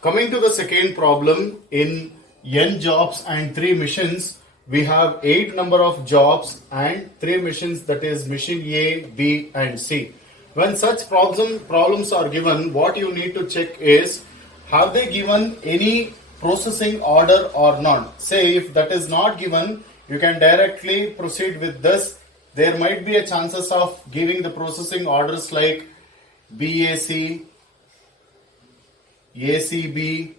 Coming to the second problem, in n jobs and 3 missions, we have 8 number of jobs and 3 missions, that is mission A, B and C. When such problems are given, what you need to check is, have they given any processing order or not? Say if that is not given, you can directly proceed with this. There might be a chances of giving the processing orders like BAC, ACB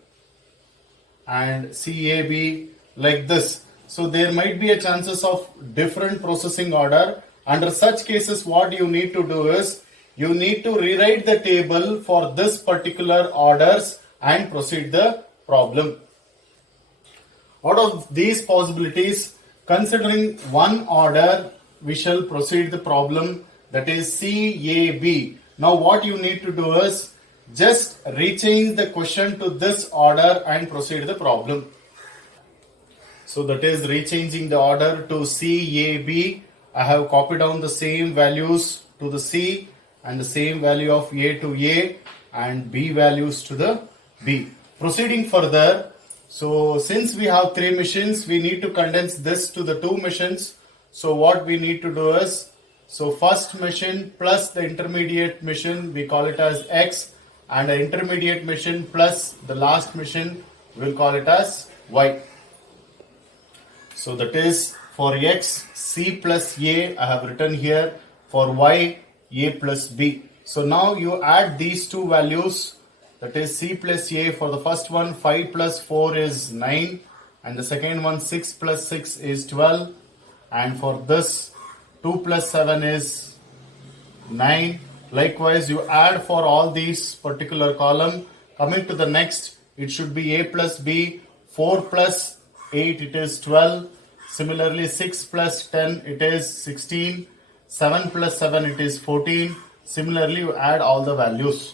and CAB, like this. So there might be a chances of different processing order. Under such cases, what you need to do is, you need to rewrite the table for this particular orders and proceed the problem. Out of these possibilities, considering one order, we shall proceed the problem, that is CAB. Now what you need to do is, just rechange the question to this order and proceed the problem. So that is rechanging the order to CAB. I have copied down the same values to the C and the same value of A to A and B values to the B. Proceeding further, so since we have 3 missions, we need to condense this to the 2 missions. So what we need to do is, so first mission plus the intermediate mission, we call it as X, and the intermediate mission plus the last mission, we'll call it as Y. So that is for X, C plus A, I have written here. For Y, A plus B. So now you add these two values, that is C plus A. For the first one, 5 plus 4 is 9, and the second one, 6 plus 6 is 12, and for this 2 plus 7 is 9. Likewise, you add for all these particular column. Coming to the next, it should be A plus B. 4 plus 8, it is 12. Similarly, 6 plus 10, it is 16. 7 plus 7, it is 14. Similarly, you add all the values.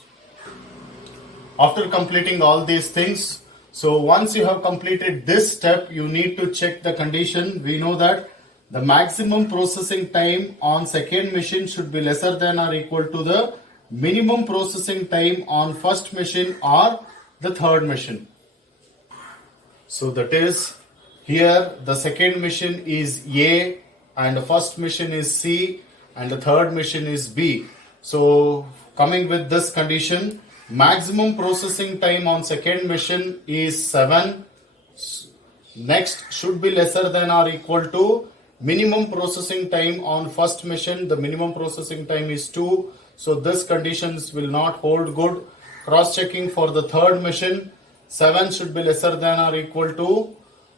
After completing all these things, so once you have completed this step, you need to check the condition. We know that the maximum processing time on second mission should be lesser than or equal to the minimum processing time on first mission or the third mission. So that is, here the second mission is A and the first mission is C and the third mission is B. So coming with this condition, maximum processing time on second mission is 7. Next should be lesser than or equal to minimum processing time on first mission. The minimum processing time is 2. So this conditions will not hold good. Cross checking for the third mission, 7 should be lesser than or equal to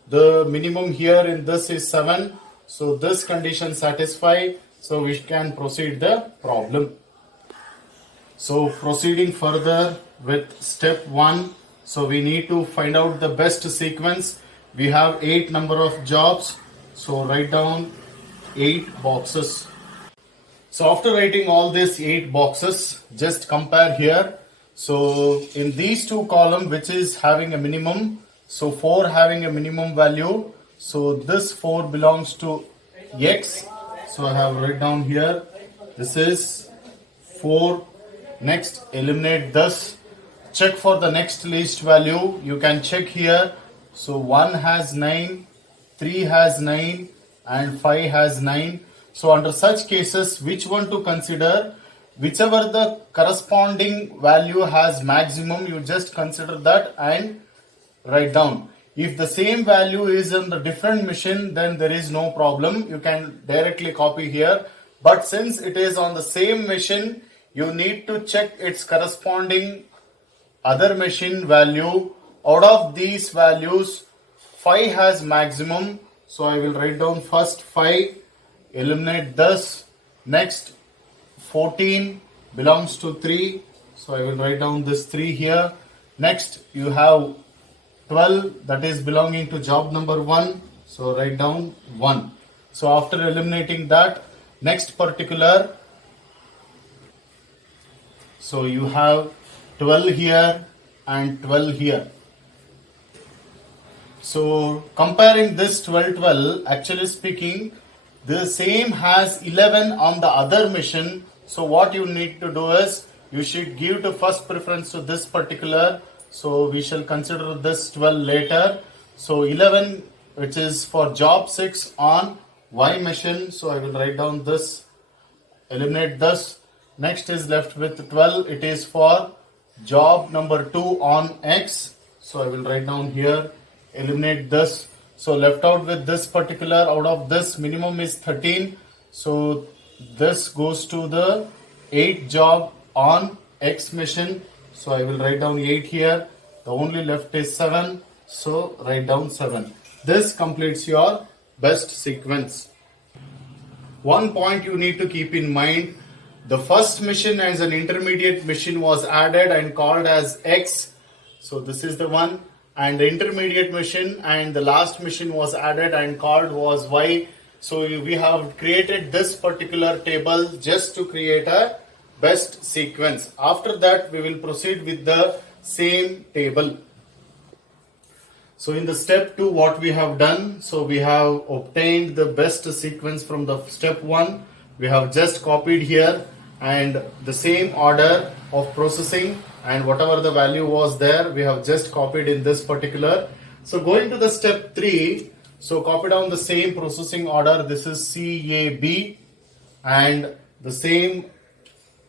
the minimum here in this is 7. So this condition satisfy. So we can proceed the problem. So proceeding further with step 1. So we need to find out the best sequence. We have 8 number of jobs. So write down 8 boxes. So after writing all these 8 boxes, just compare here. So in these two columns, which is having a minimum, so 4 having a minimum value. So this 4 belongs to X. So I have written down here, this is 4. Next, eliminate this. Check for the next least value. You can check here. So 1 has 9. 3 has 9 and 5 has 9. So under such cases, which one to consider? Whichever the corresponding value has maximum, you just consider that and write down. If the same value is in the different mission, then there is no problem. You can directly copy here. But since it is on the same mission, you need to check its corresponding other mission value. Out of these values, 5 has maximum, so I will write down first 5, eliminate this. Next, 14 belongs to 3, so I will write down this 3 here. Next, you have 12, that is belonging to job number 1, so write down 1. So after eliminating that, next particular, so you have 12 here and 12 here. So comparing this 12, actually speaking, the same has 11 on the other mission. So what you need to do is, you should give the first preference to this particular So we shall consider this 12 later. So 11, which is for job 6 on Y machine. So I will write down this, eliminate this. Next is left with 12. It is for job number 2 on X. So I will write down here, eliminate this. So left out with this particular, out of this minimum is 13. So this goes to the 8 job on X machine. So I will write down 8 here. The only left is 7. So write down 7. This completes your best sequence. One point you need to keep in mind, the first mission as an intermediate mission was added and called as X. So this is the one, and the intermediate mission and the last mission was added and called was Y. So we have created this particular table just to create a best sequence. After that we will proceed with the same table. So in the step 2 what we have done, so we have obtained the best sequence from the step 1. We have just copied here and the same order of processing, and whatever the value was there we have just copied in this particular. So going to the step 3, so copy down the same processing order. This is CAB and the same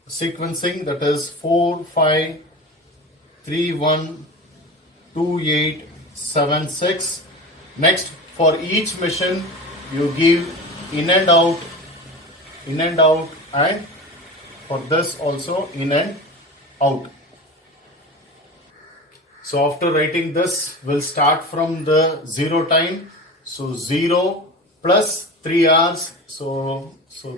sequencing, that is 4 5 3 1 2 8 7 6. Next, for each mission you give in and out, and for this also in and out. So after writing this, we'll start from the 0 time. So 0 plus 3 hours, so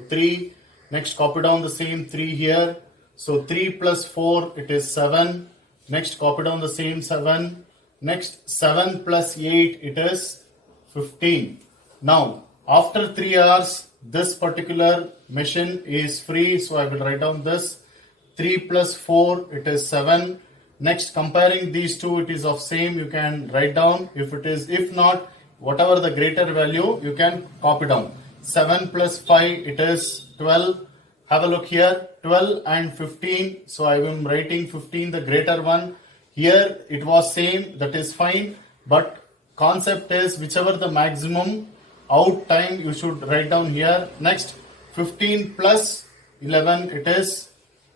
3. Next copy down the same 3 here. So 3 plus 4, it is 7. Next copy down the same 7. Next 7 plus 8, it is 15. Now after 3 hours, this particular machine is free. So I will write down this 3 plus 4, it is 7. Next, comparing these two, it is of same. You can write down if it is, if not, whatever the greater value, you can copy down. 7 plus 5, it is 12. Have a look here, 12 and 15. So I am writing 15, the greater one. Here it was same, that is fine. But concept is whichever the maximum out time you should write down here. Next, 15 plus 11, it is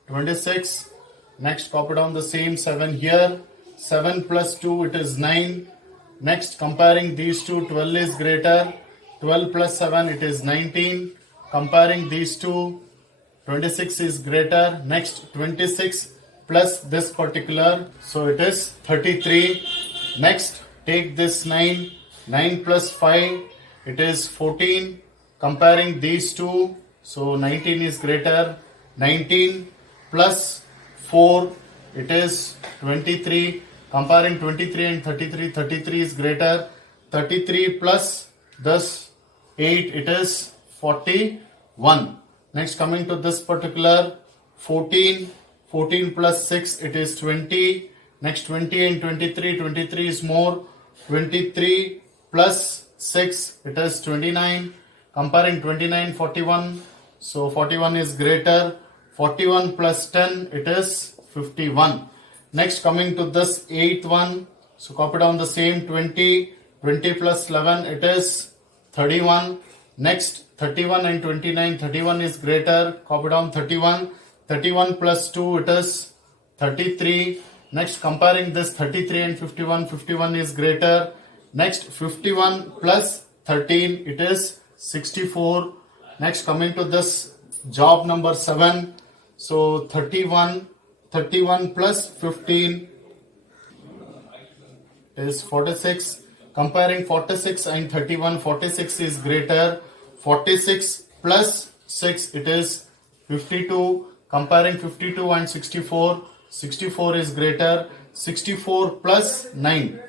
26. Next, copy down the same 7 here. 7 plus 2, it is 9. Next, comparing these two, 12 is greater. 12 plus 7, it is 19. Comparing these two, 26 is greater. Next, 26 plus this particular, so it is 33. Next, take this 9. 9 plus 5, it is 14. Comparing these two, so 19 is greater. 19 plus 4, it is 23. Comparing 23 and 33, 33 is greater. 33 plus this 8, it is 41. Next, coming to this particular 14. 14 plus 6, it is 20. Next, 20 and 23, 23 is more. 23 plus 6, it is 29. Comparing 29, 41. So 41 is greater. 41 plus 10, it is 51. Next, coming to this 8th one. So copy down the same 20. 20 plus 11, it is 31. Next, 31 and 29. 31 is greater. Copy down 31. 31 plus 2, it is 33. Next, comparing this 33 and 51. 51 is greater. Next, 51 plus 13, it is 64. Next, coming to this job number 7. So 31 plus 15 is 46. Comparing 46 and 31, 46 is greater. 46 plus 6, it is 52. Comparing 52 and 64, 64 is greater. 64 plus 9,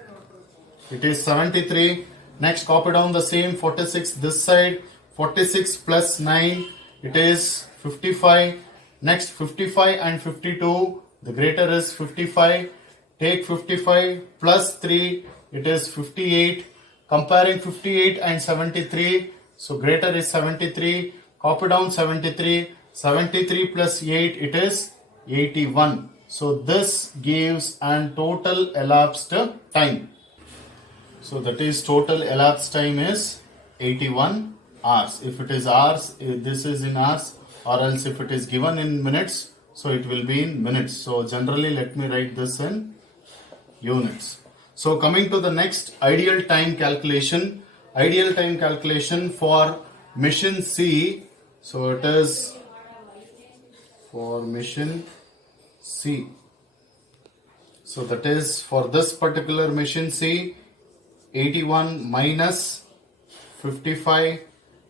it is 73. Next, copy down the same 46 this side. 46 plus 9, it is 55. Next, 55 and 52, the greater is 55. Take 55 plus 3, it is 58. Comparing 58 and 73, so greater is 73. Copy down 73. 73 plus 8, it is 81. So this gives an total elapsed time. So that is total elapsed time is 81 hours. If it is hours, this is in hours, or else if it is given in minutes, so it will be in minutes. So generally let me write this in units. So coming to the next ideal time calculation. Ideal time calculation for mission C. So it is for mission C. So that is for this particular mission C, 81 minus 55.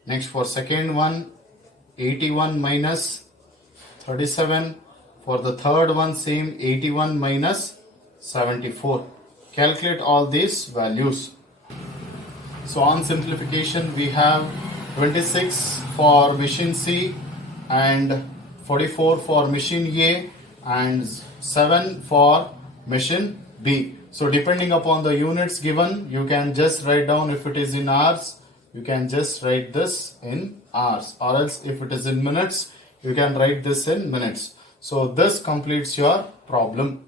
Next for second one, 81 minus 37. For the third one, same 81 minus 74. Calculate all these values. So on simplification, we have 26 for machine C and 44 for machine A and 7 for machine B. So depending upon the units given, you can just write down. If it is in hours, you can just write this in hours, or else if it is in minutes, you can write this in minutes. So this completes your problem.